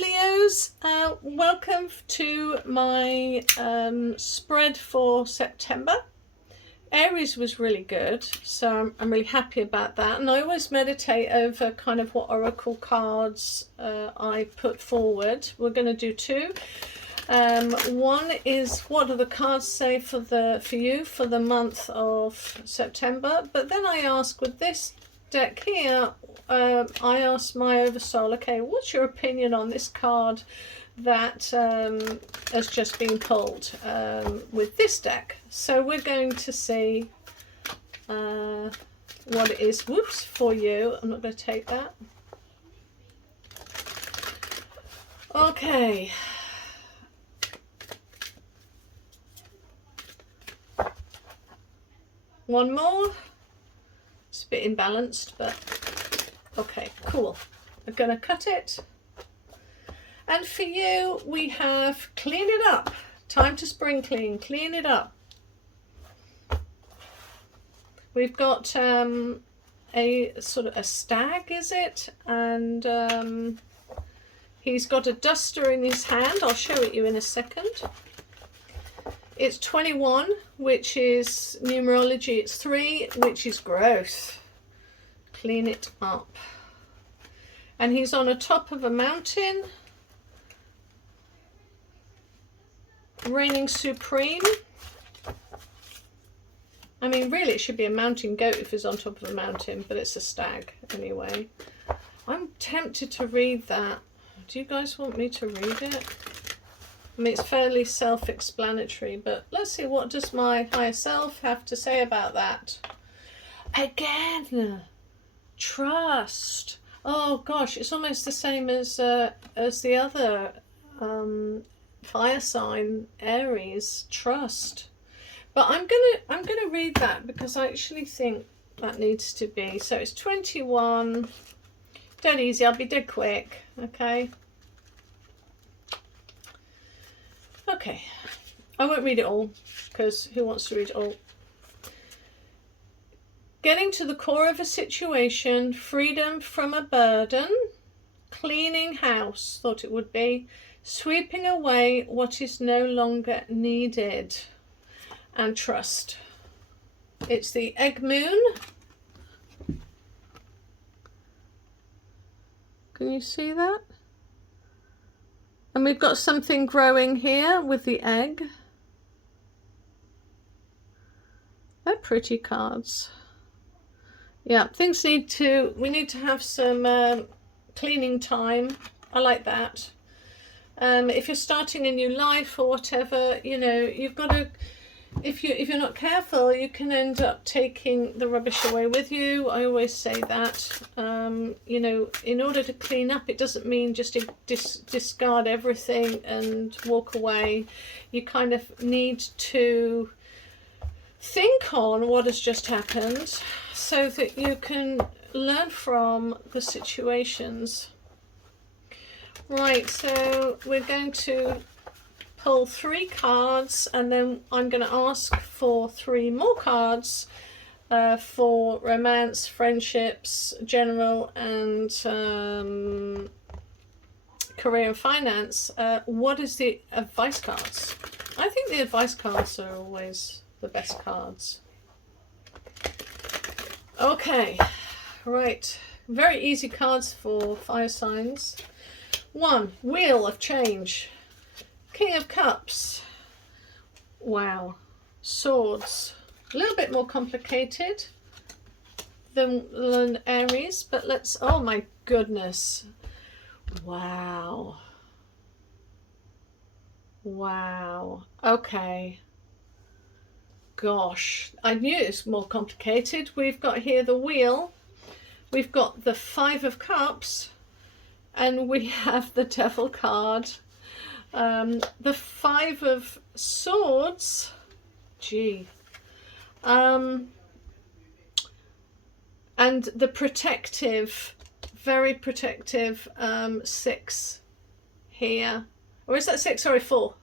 Leos, welcome to my spread for September. Aries was really good, so I'm really happy about that, and I always meditate over kind of what oracle cards I put forward. We're going to do two. One is, what do the cards say for you for the month of September, but then I ask, with this deck here, I asked my oversoul, okay, what's your opinion on this card that has just been pulled with this deck? So we're going to see what it is. Whoops, for you. I'm not going to take that. Okay. One more. It's a bit imbalanced, but okay, cool. I'm going to cut it. And for you, we have clean it up. Time to spring clean. Clean it up. We've got a sort of a stag, is it? And he's got a duster in his hand. I'll show it you in a second. It's 21, which is numerology. It's 3, which is growth. Clean it up. And he's on the top of a mountain, reigning supreme. I mean, really, it should be a mountain goat if he's on top of a mountain, but it's a stag anyway. I'm tempted to read that. Do you guys want me to read it? I mean, it's fairly self-explanatory, but let's see, what does my higher self have to say about that? Again, trust. Oh gosh, it's almost the same as the other fire sign, Aries, trust. But I'm gonna read that because I actually think that needs to be. So it's 21. Dead easy. I'll be dead quick. Okay. Okay, I won't read it all, because who wants to read it all? Getting to the core of a situation, freedom from a burden, cleaning house, thought it would be, sweeping away what is no longer needed, and trust. It's the egg moon. Can you see that? And we've got something growing here with the egg. They're pretty cards. Yeah, things we need to have some cleaning time. I like that. If you're starting a new life or whatever, you know, you've got to, if you're not careful, you can end up taking the rubbish away with you. I always say that. You know, in order to clean up, it doesn't mean just to discard everything and walk away. You kind of need to think on what has just happened so that you can learn from the situations. Right, so we're going to pull 3 cards, and then I'm going to ask for 3 more cards for romance, friendships, general, and career and finance. What is the advice cards? I think the advice cards are always the best cards. Okay, right. Very easy cards for fire signs. 1, Wheel of Change. King of Cups. Wow. Swords. A little bit more complicated than Aries, but let's, oh my goodness. Wow. Wow. Okay. Gosh, I knew it was more complicated. We've got here the Wheel. We've got the 5 of Cups. And we have the Devil card. The 5 of Swords. Gee. And the protective, very protective 6 here. Or is that 6? Sorry, 4.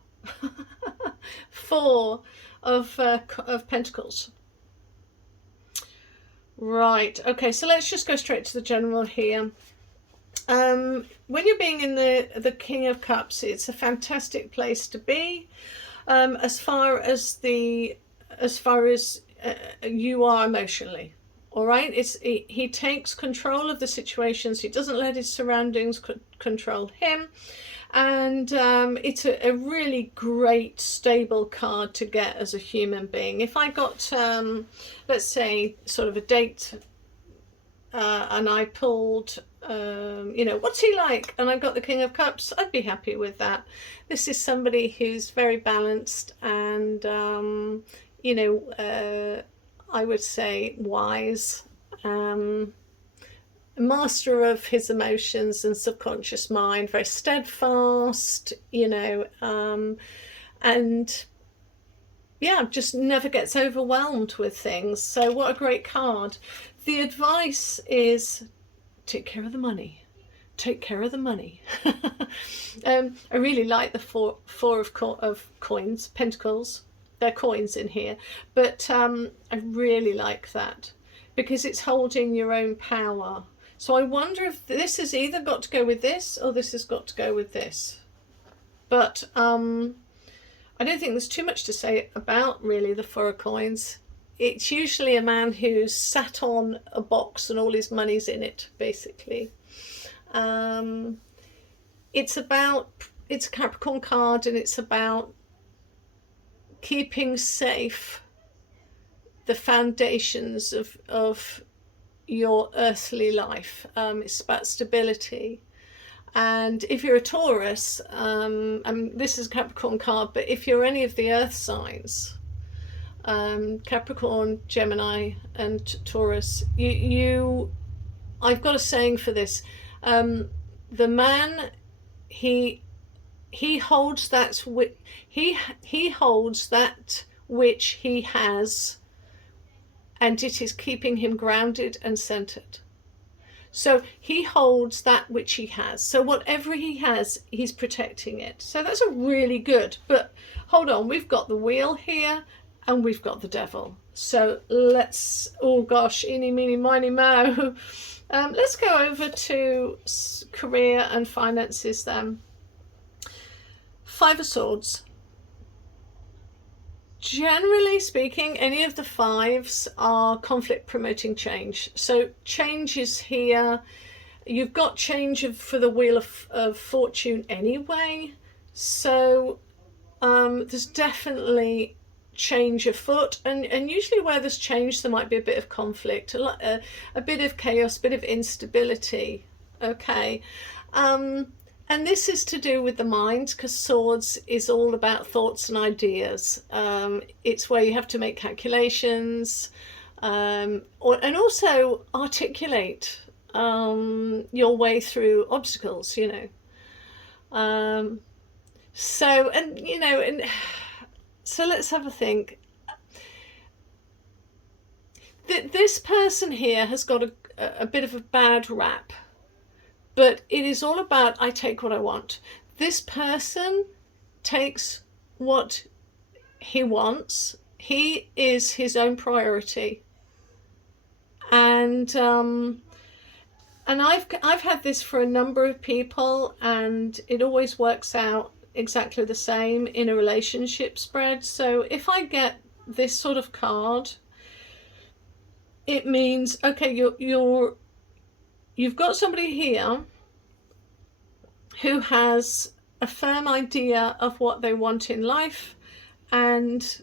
4 of Pentacles. Right, okay, so let's just go straight to the general here. When you're being in the King of Cups, it's a fantastic place to be. As far as you are emotionally, all right. He takes control of the situations. He doesn't let his surroundings control him, and it's a really great stable card to get as a human being. If I got let's say sort of a date, and I pulled you know, what's he like, and I got the King of Cups, I'd be happy with that. This is somebody who's very balanced and you know, I would say wise, master of his emotions and subconscious mind, very steadfast, you know, and yeah, just never gets overwhelmed with things. So what a great card. The advice is take care of the money. Take care of the money. I really like the four of coins, pentacles. They're coins in here, but I really like that because it's holding your own power. So I wonder if this has either got to go with this or this has got to go with this. But I don't think there's too much to say about really the Four of Coins. It's usually a man who's sat on a box and all his money's in it, basically. It's a Capricorn card, and it's about keeping safe the foundations of your earthly life. It's about stability. And if you're a Taurus, this is a Capricorn card, but if you're any of the earth signs, Capricorn, Gemini and Taurus, I've got a saying for this. The man, he holds that he holds that which he has, and it is keeping him grounded and centered. So he holds that which he has. So whatever he has, he's protecting it. So that's a really good. But hold on, we've got the Wheel here and we've got the Devil. So let's, oh gosh, eeny, meeny, miny, moe. Let's go over to career and finances then. Five of Swords. Generally speaking, any of the fives are conflict promoting change. So change is here. You've got change for the Wheel of Fortune anyway. So there's definitely change afoot. And usually where there's change, there might be a bit of conflict, a bit of chaos, a bit of instability. Okay. And this is to do with the mind, because Swords is all about thoughts and ideas. It's where you have to make calculations, and also articulate your way through obstacles, you know. So let's have a think. This person here has got a bit of a bad rap. But it is all about, I take what I want. This person takes what he wants. He is his own priority. And I've had this for a number of people, and it always works out exactly the same in a relationship spread. So if I get this sort of card, it means, okay, you've got somebody here who has a firm idea of what they want in life, and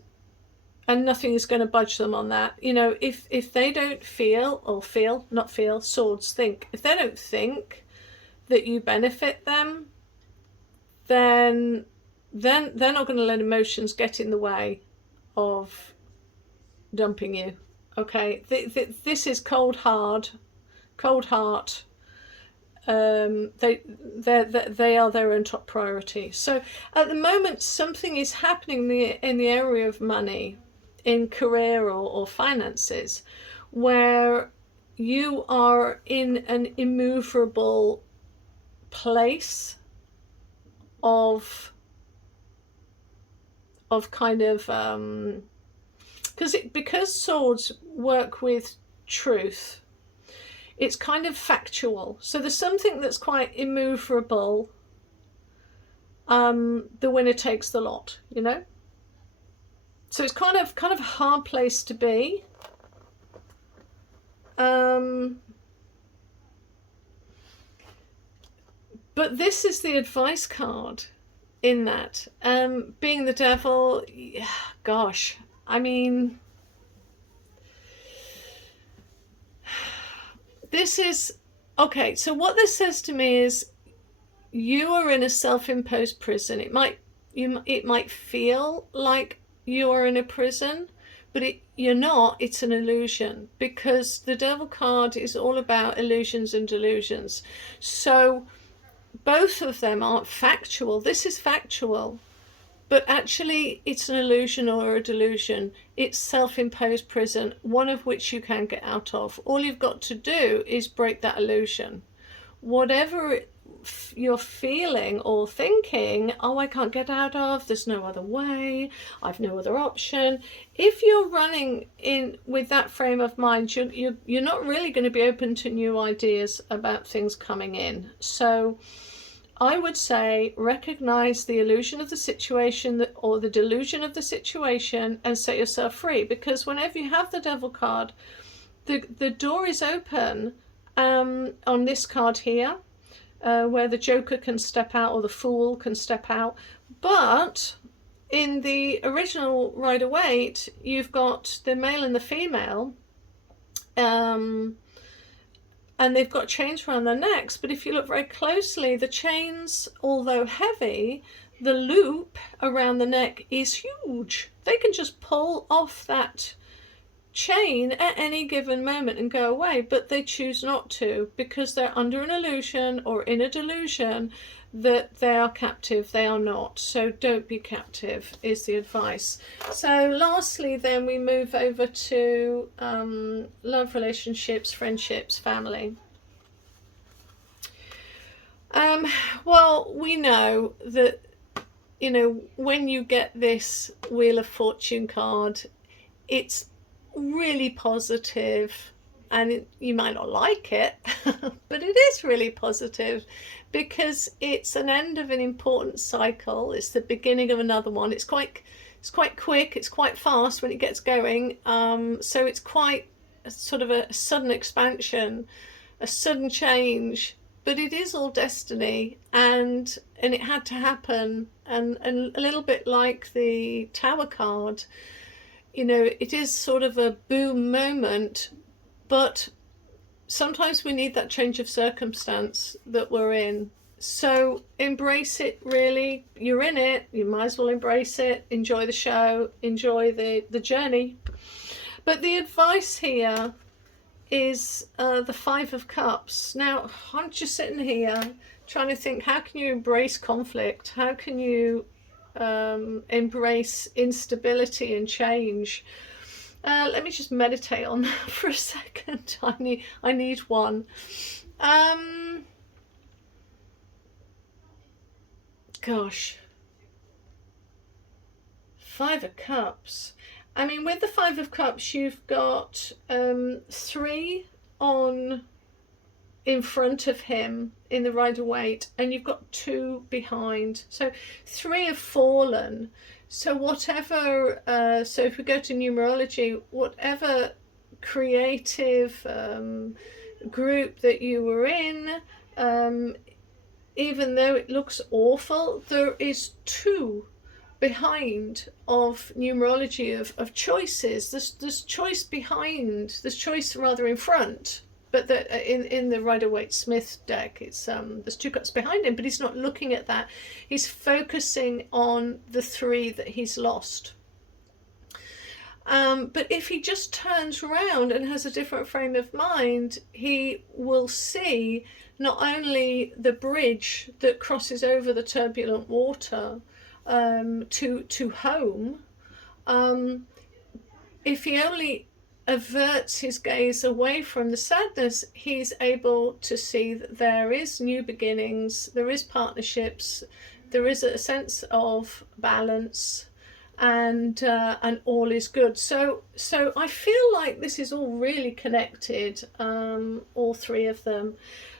nothing is going to budge them on that. You know, if they don't Swords think. If they don't think that you benefit them, then they're not going to let emotions get in the way of dumping you. Okay, this is cold heart. They are their own top priority. So at the moment, something is happening in the area of money, in career or finances, where you are in an immovable place of kind of because Swords work with truth. it's kind of factual. So there's something that's quite immovable. The winner takes the lot, you know. So it's kind of a hard place to be. But this is the advice card in that. Being the devil, gosh, I mean, this is, okay, so what this says to me is you are in a self-imposed prison. It might feel like you are in a prison, but you're not. It's an illusion, because the devil card is all about illusions and delusions. So both of them aren't factual. This is factual, but actually it's an illusion or a delusion. It's self-imposed prison, one of which you can get out of. All you've got to do is break that illusion. Whatever you're feeling or thinking, oh, I can't get out of, there's no other way, I've no other option. If you're running in with that frame of mind, you're not really going to be open to new ideas about things coming in. So I would say recognize the illusion of the situation or the delusion of the situation and set yourself free, because whenever you have the devil card, the door is open on this card here, where the Joker can step out or the Fool can step out. But in the original Rider-Waite, you've got the male and the female, and they've got chains around their necks. But if you look very closely, the chains, although heavy, the loop around the neck is huge. They can just pull off that chain at any given moment and go away, but they choose not to, because they're under an illusion or in a delusion that they are captive. They are not. So don't be captive is the advice. So lastly then we move over to love, relationships, friendships, family. Well, we know that, you know, when you get this Wheel of Fortune card, it's really positive, and you might not like it, but it is really positive, because it's an end of an important cycle. It's the beginning of another one. It's quite quick. It's quite fast when it gets going. So it's quite sort of a sudden expansion, a sudden change, but it is all destiny, and it had to happen. And a little bit like the Tower card, you know, it is sort of a boom moment, but sometimes we need that change of circumstance that we're in. So embrace it, really. You're in it. You might as well embrace it. Enjoy the show. Enjoy the journey. But the advice here is the Five of Cups. Now, I'm just sitting here trying to think, how can you embrace conflict? How can you embrace instability and change? Let me just meditate on that for a second. I need one. Gosh, Five of Cups. I mean, with the Five of Cups, you've got 3 on in front of him in the Rider-Waite, and you've got 2 behind. So 3 have fallen. So whatever, so if we go to numerology, whatever creative group that you were in, even though it looks awful, there is 2 behind of numerology of choices. There's choice behind, there's choice rather in front. But in the Rider-Waite-Smith deck, it's there's 2 cups behind him, but he's not looking at that. He's focusing on the 3 that he's lost. But if he just turns around and has a different frame of mind, he will see not only the bridge that crosses over the turbulent water to home. If he only averts his gaze away from the sadness, he's able to see that there is new beginnings, there is partnerships, there is a sense of balance, and all is good. So I feel like this is all really connected, all three of them.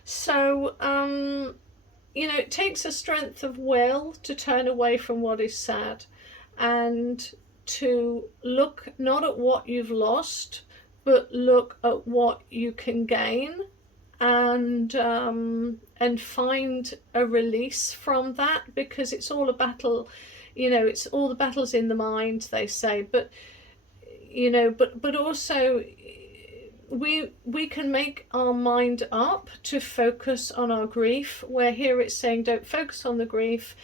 So you know, it takes a strength of will to turn away from what is sad, and to look not at what you've lost, but look at what you can gain, and find a release from that, because it's all a battle. You know, it's all the battles in the mind, they say, but you know, but also we can make our mind up to focus on our grief, where here it's saying don't focus on the grief,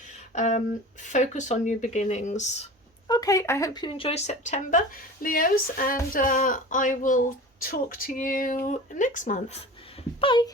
focus on new beginnings. Okay, I hope you enjoy September, Leos, and I will talk to you next month. Bye.